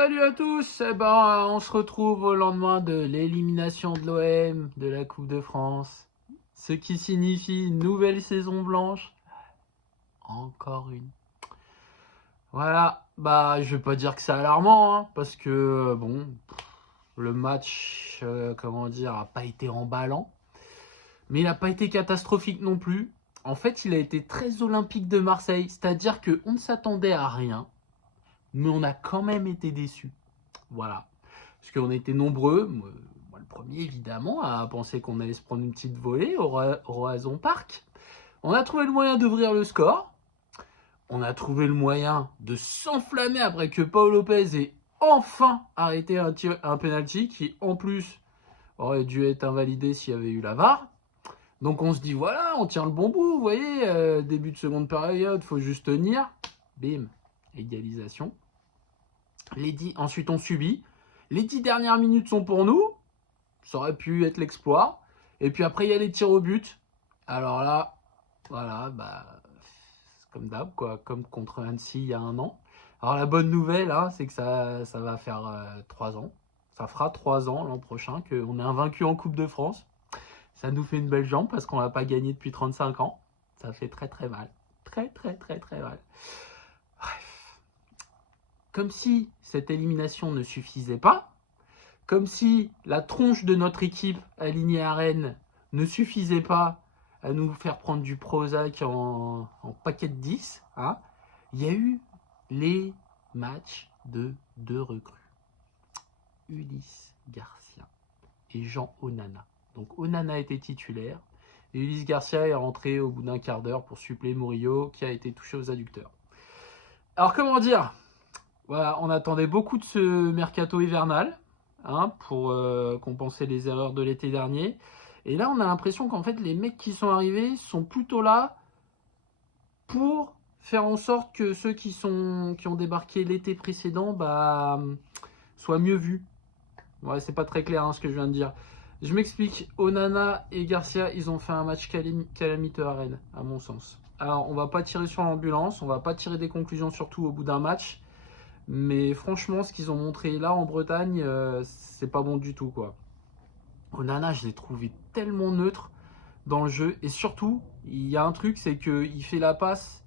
Salut à tous, on se retrouve au lendemain de l'élimination de l'OM de la Coupe de France, ce qui signifie une nouvelle saison blanche, encore une. Voilà, je vais pas dire que c'est alarmant, hein, parce que le match, a pas été emballant, mais il n'a pas été catastrophique non plus. En fait, il a été très olympique de Marseille, c'est-à-dire qu'on ne s'attendait à rien, mais on a quand même été déçus. Voilà. Parce qu'on était nombreux, moi le premier évidemment, à penser qu'on allait se prendre une petite volée au Roazhon Park. On a trouvé le moyen d'ouvrir le score. On a trouvé le moyen de s'enflammer après que Paul Lopez ait enfin arrêté un penalty qui, en plus, aurait dû être invalidé s'il y avait eu la VAR. Donc on se dit, voilà, on tient le bon bout, vous voyez, début de seconde période, faut juste tenir. Bim, égalisation. Ensuite on subit. Les 10 dernières minutes sont pour nous. Ça aurait pu être l'exploit. Et puis après, il y a les tirs au but. Alors là, voilà, c'est comme d'hab, quoi, comme contre Annecy il y a un an. Alors la bonne nouvelle, hein, c'est que ça va faire 3 ans. Ça fera 3 ans l'an prochain qu'on est invaincu en Coupe de France. Ça nous fait une belle jambe parce qu'on n'a pas gagné depuis 35 ans. Ça fait très très mal. Très très très très mal. Bref. Comme si cette élimination ne suffisait pas, comme si la tronche de notre équipe alignée à Rennes ne suffisait pas à nous faire prendre du Prozac en paquet de 10, hein, il y a eu les matchs de 2 recrues. Ulysse Garcia et Jean Onana. Donc Onana était titulaire et Ulysse Garcia est rentré au bout d'un quart d'heure pour suppléer Murillo qui a été touché aux adducteurs. Alors comment dire, voilà, on attendait beaucoup de ce mercato hivernal, hein, pour compenser les erreurs de l'été dernier. Et là, on a l'impression qu'en fait, les mecs qui sont arrivés sont plutôt là pour faire en sorte que ceux qui ont débarqué l'été précédent soient mieux vus. Ouais, c'est pas très clair, hein, ce que je viens de dire. Je m'explique. Onana et Garcia, ils ont fait un match calamiteux à Rennes, à mon sens. Alors, on va pas tirer sur l'ambulance, on va pas tirer des conclusions, surtout au bout d'un match. Mais franchement, ce qu'ils ont montré là en Bretagne, c'est pas bon du tout, quoi. Onana, je l'ai trouvé tellement neutre dans le jeu. Et surtout, il y a un truc, c'est qu'il fait la passe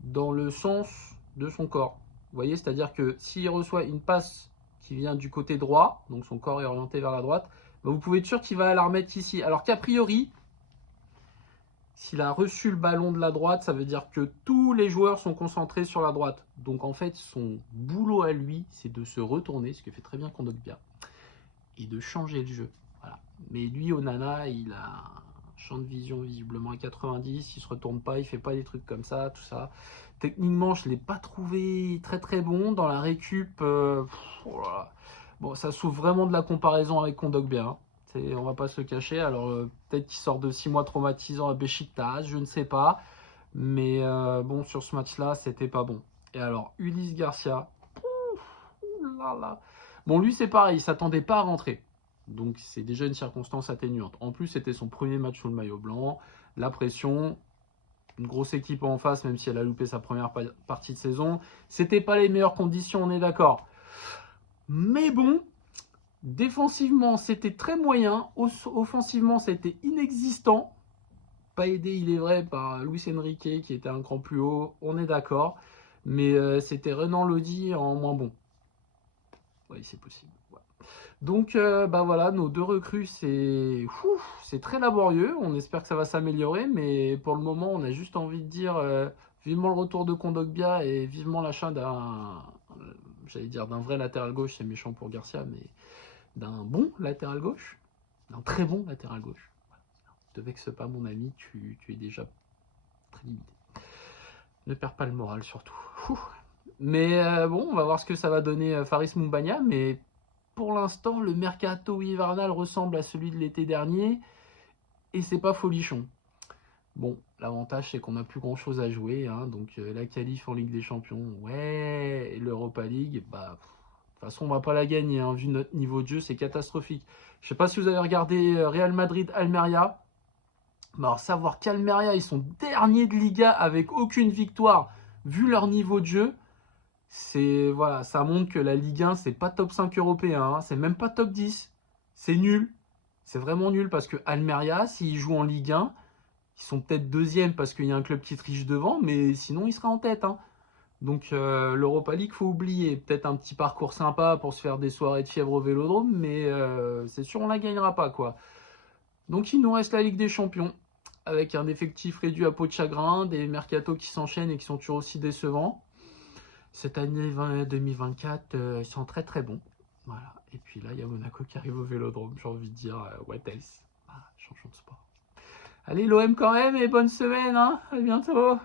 dans le sens de son corps. Vous voyez, c'est-à-dire que s'il reçoit une passe qui vient du côté droit, donc son corps est orienté vers la droite, vous pouvez être sûr qu'il va la remettre ici. Alors qu'a priori, s'il a reçu le ballon de la droite, ça veut dire que tous les joueurs sont concentrés sur la droite. Donc en fait, son boulot à lui, c'est de se retourner, ce que fait très bien Kondogbia, et de changer le jeu. Voilà. Mais lui, Onana, il a un champ de vision visiblement à 90, il se retourne pas, il fait pas des trucs comme ça, tout ça. Techniquement, je l'ai pas trouvé très très bon. Dans la récup, voilà. Bon, ça souffre vraiment de la comparaison avec Kondogbia, hein. On va pas se le cacher. Alors peut-être qu'il sort de 6 mois traumatisants à Beşiktaş, je ne sais pas. Mais sur ce match-là, c'était pas bon. Et alors, Ulysse Garcia, là. Bon, lui, c'est pareil, il s'attendait pas à rentrer. Donc, c'est déjà une circonstance atténuante. En plus, c'était son premier match sous le maillot blanc. La pression, une grosse équipe en face, même si elle a loupé sa première partie de saison. C'était pas les meilleures conditions, on est d'accord. Mais bon, défensivement, c'était très moyen. Offensivement, c'était inexistant. Pas aidé, il est vrai, par Luis Enrique, qui était un cran plus haut. On est d'accord. Mais c'était Renan Lodi en moins bon. Oui, c'est possible. Ouais. Donc, voilà, nos 2 recrues, c'est très laborieux. On espère que ça va s'améliorer. Mais pour le moment, on a juste envie de dire vivement le retour de Kondogbia et vivement l'achat d'un vrai latéral gauche. C'est méchant pour Garcia, mais d'un bon latéral gauche, d'un très bon latéral gauche. Ne te vexe pas, mon ami, tu es déjà très limité. Ne perds pas le moral, surtout. Mais on va voir ce que ça va donner Faris Moumbagna. Mais pour l'instant, le mercato hivernal ressemble à celui de l'été dernier. Et c'est pas folichon. Bon, l'avantage, c'est qu'on n'a plus grand-chose à jouer, hein. Donc la qualif en Ligue des Champions, ouais. Et l'Europa League, de toute façon, on va pas la gagner, hein. Vu notre niveau de jeu, c'est catastrophique. Je sais pas si vous avez regardé Real Madrid-Almeria. Alors, savoir qu'Almeria, ils sont derniers de Liga avec aucune victoire, vu leur niveau de jeu, Voilà, ça montre que la Ligue 1, c'est pas top 5 européen, hein, c'est même pas top 10. C'est nul. C'est vraiment nul parce que Almeria, s'ils jouent en Ligue 1, ils sont peut-être deuxième parce qu'il y a un club qui triche devant, mais sinon, il sera en tête, hein. Donc l'Europa League, faut oublier. Peut-être un petit parcours sympa pour se faire des soirées de fièvre au Vélodrome, mais c'est sûr on la gagnera pas, quoi. Donc il nous reste la Ligue des Champions, avec un effectif réduit à peau de chagrin, des mercatos qui s'enchaînent et qui sont toujours aussi décevants. Cette année 2024, ils sont très très bons. Voilà. Et puis là, il y a Monaco qui arrive au Vélodrome, j'ai envie de dire, what else? Changeons de sport. Allez l'OM quand même, et bonne semaine, hein, à bientôt.